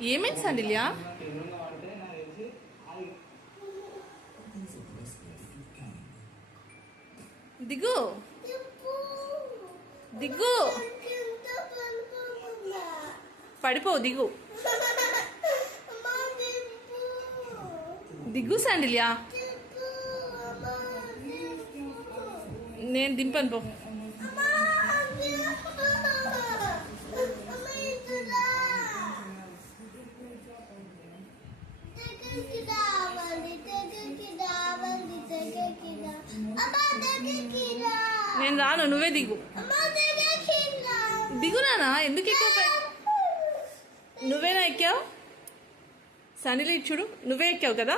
ఏమైంది సండిల్యా? దిగు దిగు, పడిపోవు, దిగు దిగు శాండిల్యా. నేను దింపను పో. నేను రాను, నువ్వే దిగు. దిగు నానా, ఎందుకు ఎక్కువ? నువ్వేనా ఎక్కావు? సన్నీలు ఇచ్చుడు, నువ్వే ఎక్కావు కదా.